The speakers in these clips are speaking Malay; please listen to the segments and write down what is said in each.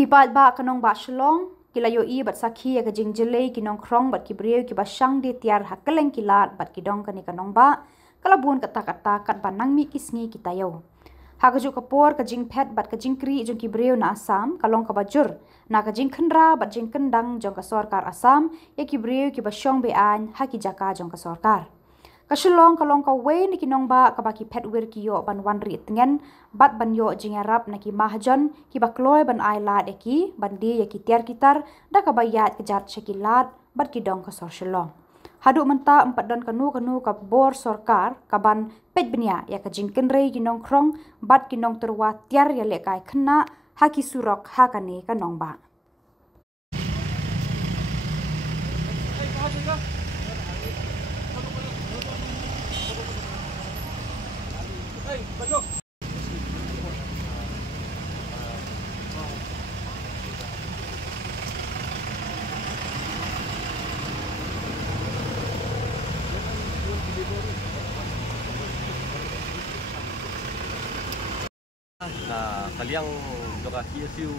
Kibat ba kanong ba shlong kilayo I bat sakhi ya gajing jelei kinong krong bat kibriyo ki basang di tiar hakeleng kilat bat kidong kani kanong ba kalabun kata kat banang mi kisngi kitayo. Hagaju kapor kajing pet bat kajing kri jong kibriyo na Asam kalong kabajur na kajing kendra bat jing kendang jong ka sorkar Asam ya kibriyo ki basyong bean haki jaka jong ka sorkar. Kasulong kalong ka we ni kinong ba kabaki pet wir kiyo ban wan ri tengen bat ban yo jing arab na ki mahjon ki bakloy ban ai lad eki bandi ya ki tiar kitar da kabayat kejat syakilat bat kidong ka sorshulong. Haduk menta empat dan kanu ka bor sorkar kaban pet benia ya ka jing kenrei kinong krong bat kinong terwa tiar ya lekai kena haki surok hakane kanong ba. Nah, kalian juga KSU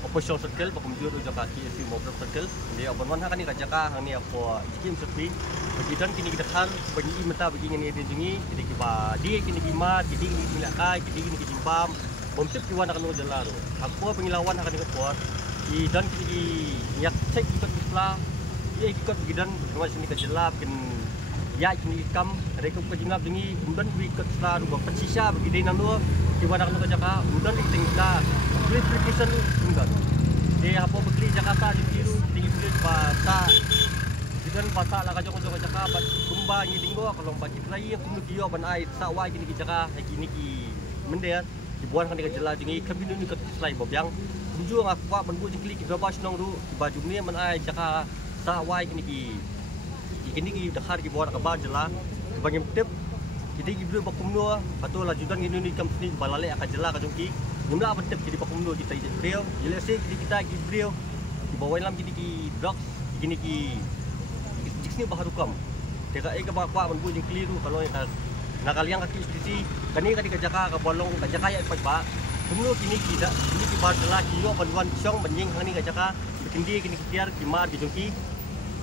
opposition circle, bakum juru juga KSU mobrok circle. Dia abon mana kan ni kajaka, hani apa ikim sepi. Begitu kini kita kan bagi mata bagi ini dinjungi, jadi kita dia kini kimat, jadi kini milakai, jadi kini kimpam. Bomtip kiwan akan jalan. Aku pengilawan akan dikepuat. Dan kini niat cek ikut Islam. Dia ikut begitu rumah sini kejelap kan. Ya kini kam mereka kejinap jengi kemudian ikut Islam dua pensisa begitu nanu kiwan akan kajaka. Kemudian kita clarification enggak. Dia apa bekli Jakarta di biru tinggi biru pasal. Dan pasal lah kajak-kajak Jakarta kumba ni tinggo kalau bagi trai yang dia ban ai sawai kini Jakarta kini ki mendet dibuat kan jela jengi kabinu ni kat slai bobyang kunjung aku benbu jengkli ki babas nong ru baju ni man ai Jakarta sawai kini ki dakhar ki buat kabar jela bagi tip kita ki bro bakumno patul lajudan ni ni company balale akan jela kajungki guna apa tip jadi bakumno kita brio jelese kita ki brio di bawah lam kini ki drugs kini ki ni baharu kam. Teka ke bakwa benbu jeng keliru kalau nak kalian kaki sisi kani kadi kajaka ka bolong kajaka ya pat ba. Kumno kini kita ini ki bar lagi yo banduan syong benjing hani kajaka bikin dia kini kitiar kimar bijungki.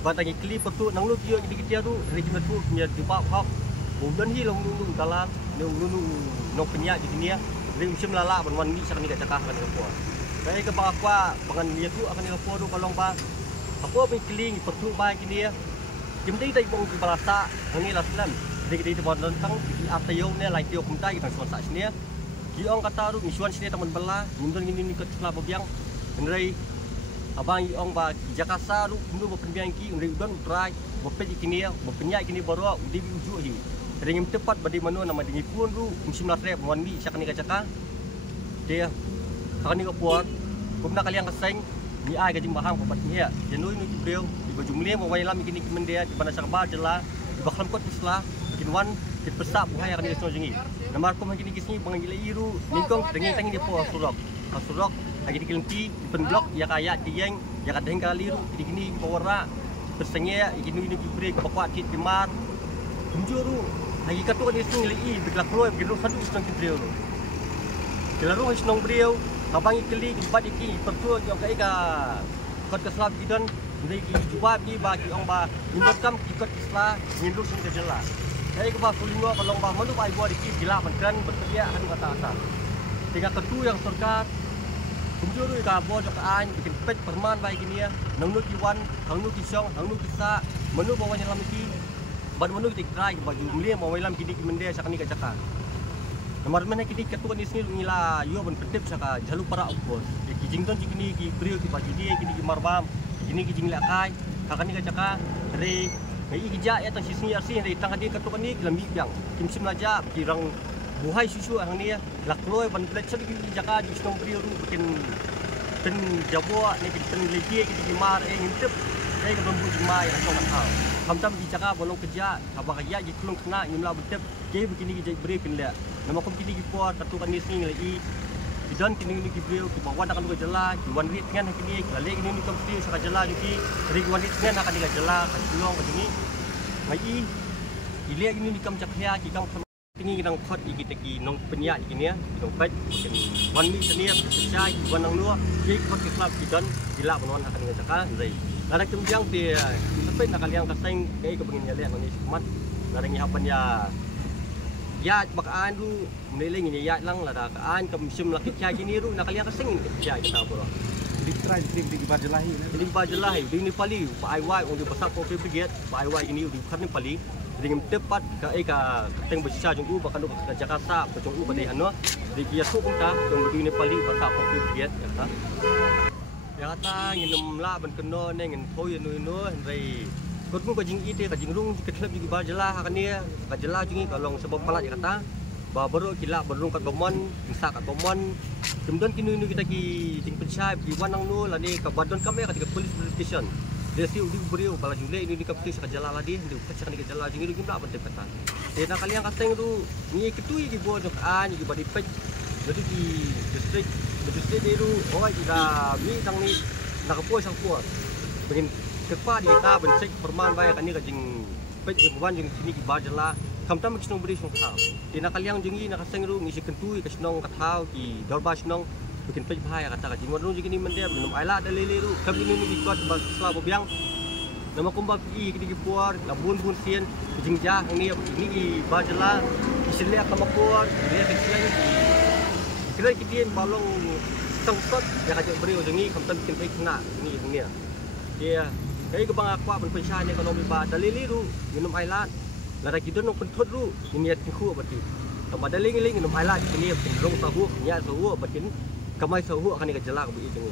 Batangi kli petu nang lu kiyo kini kitiar tu dari kimat tu punya dipak hak. Kemudian hi long nunu dalam nunu no penyak di sini ya. Dari musim lala banduan ni sakani kajaka kan ko. Kaya ke bakwa pangan dia tu akan ko tu kalong ba. Apa pengkeling petu ba kini ya. Jadi kita ibang balasa hangi laslam. Jadi kita buat tentang di atayo ni lain tiok kumtai kita suan sak sini. Kiong kata ru misuan sini teman bela. Mungkin ini ke sekolah bobiang. Menrai abang iong ba Jakarta ru mulu berpinjang ki menrai udan utrai. Bopet kini ya, bopenya kini baru udi uju hi. Ringim tepat badi manu nama dingi pun ru musim lasrep wanwi sakani kacaka. Dia sakani ko puat. Kumna kalian keseng ni ai ka jimbahang papat ni ya. Jenui nu jibril jumlah mawai lam kini mendia di mana sarba jela di baklam kot islah bikin wan kit pesak buhay akan dia jengi namar ko kini kisni bangila iru ningkong dengan tangi dia po surok lagi di kelenti di penblok ya kaya dieng ya kadang kali iru kini bawara pesengnya ini kibre ke bakwa kit kimar kunjuru lagi katu kan isni li biklak loy bikin satu isnong kibre lu jelaru isnong brio abang ikli empat iki pertu yang kai ka kot keslab gidan Mereka jawab di bagi orang bah indokam ikut Islam induk sini kejelas. Saya kebah kulino kalau bah malu ai buat dikit gila mentran berkerja anu kata asal. Tiga ketu yang sorkat kunjuru ka bo jok an bikin pet perman baik ini ya. Nang nu kiwan, hang nu kisong, hang nu kisa, menu bawanya lam iki. Bad menu kita try baju mulia mau lam kini mende sakani ka jaka. Nomor mana kini ketu ni sini ngila yo ben pedep saka jalu para opos. Ki jington kini ki brio ki baju dia kini ki marbam. Ini kijing lakai, kakak ni kacaka dari ijak ya tang sisi arsi dari tang dia ketuk ni lembi yang kimsim laja kirang buhay susu ang ni lakloi ban plecet ki jaka di stong brio tu bikin ten jabo ni bikin lagi ki mar ngintip ai ka bambu jimai atau nakal kamtam di jaka bolong kerja abang ya ji kulung kena nyumla betep ke begini ki brio kin la nama kom kini ki po ketuk ni sing lagi dan kini kibriu ki bawa akan juga jela ki wan rit ngan kini lale kini ni kompi saka jela juki ri wan rit ngan akan diga jela ka sulong ka jingi mai ile kini ni kam chakya ki kam Tinggi kita kot kita ki nong penyak ini ya, nong pet, wan mi seniap secai, wan nong luar, ki kot ki klub kita gila menon akan dengan cakap, zai. Nada kemudian dia, sampai nak kalian kasing, kayak kepengin jalan nong ni semat, nada ni apa ya, ya bakaan tu, menilai ni ya lang, nada kaan kemusim laki cai gini tu, nak kalian kasing cai kita apa lah. Di Bajalahi. Di Bajalahi, di ni pali, Pak Aiwai, orang di pasar Kopi Brigade, Pak Aiwai ini di bukan ni pali. Dengan tepat ke teng besar junggu bahkan ke Jakarta berjunggu pada hanu di kia tu pun ta jung di Nepali pasal Kopi Brigade ya ta ya kata nginum la ban keno ne ngin poi nu rai kot mu ka jing ite ka jing rung ke klub di Bajala kan dia ka jela jungi kalong sebab palat ya kata ba baru kila berung kat bomon sa kat bomon kemudian kini kita ki ting pencai di wanang nu la ni ka badon kami ka police station. Dia siu di beriu bala Julai ini di kapten sa jala ladi di kacakan di jala jingi gimla ban tepatan. Dia nak kalian kaseng tu ni ketui di buat jokan di body page. Jadi di district dia tu oi ida mi tang ni nak puas sang puas. Begin kepa di kita ben cek perman bae kan ni ka jing page di buan jing sini di Bajala kamtam kisnong beri song thau. Dia nak kalian jingi nak kaseng tu ngisi kentui kisnong kathau ki dorba kisnong bikin pej bahaya kata kata jimat juga ni mendia minum air lah dalili tu kami ni ikut setelah bobiang nama kumbak i kini puar labun bun sien jingjah ini di Bajala isliak sama puar dia kecil kira kita balong sengkot dia kajak beri ujangi kamtan bikin pej kena ini dia kayak kebang aqua ben pensyah ni ekonomi ba dalili tu minum air lah lara kita nak pentut tu ini aku berarti tambah dalili minum air lah ini cenderung tahu nya tahu berarti kamai sahu akan dikejelak begitu.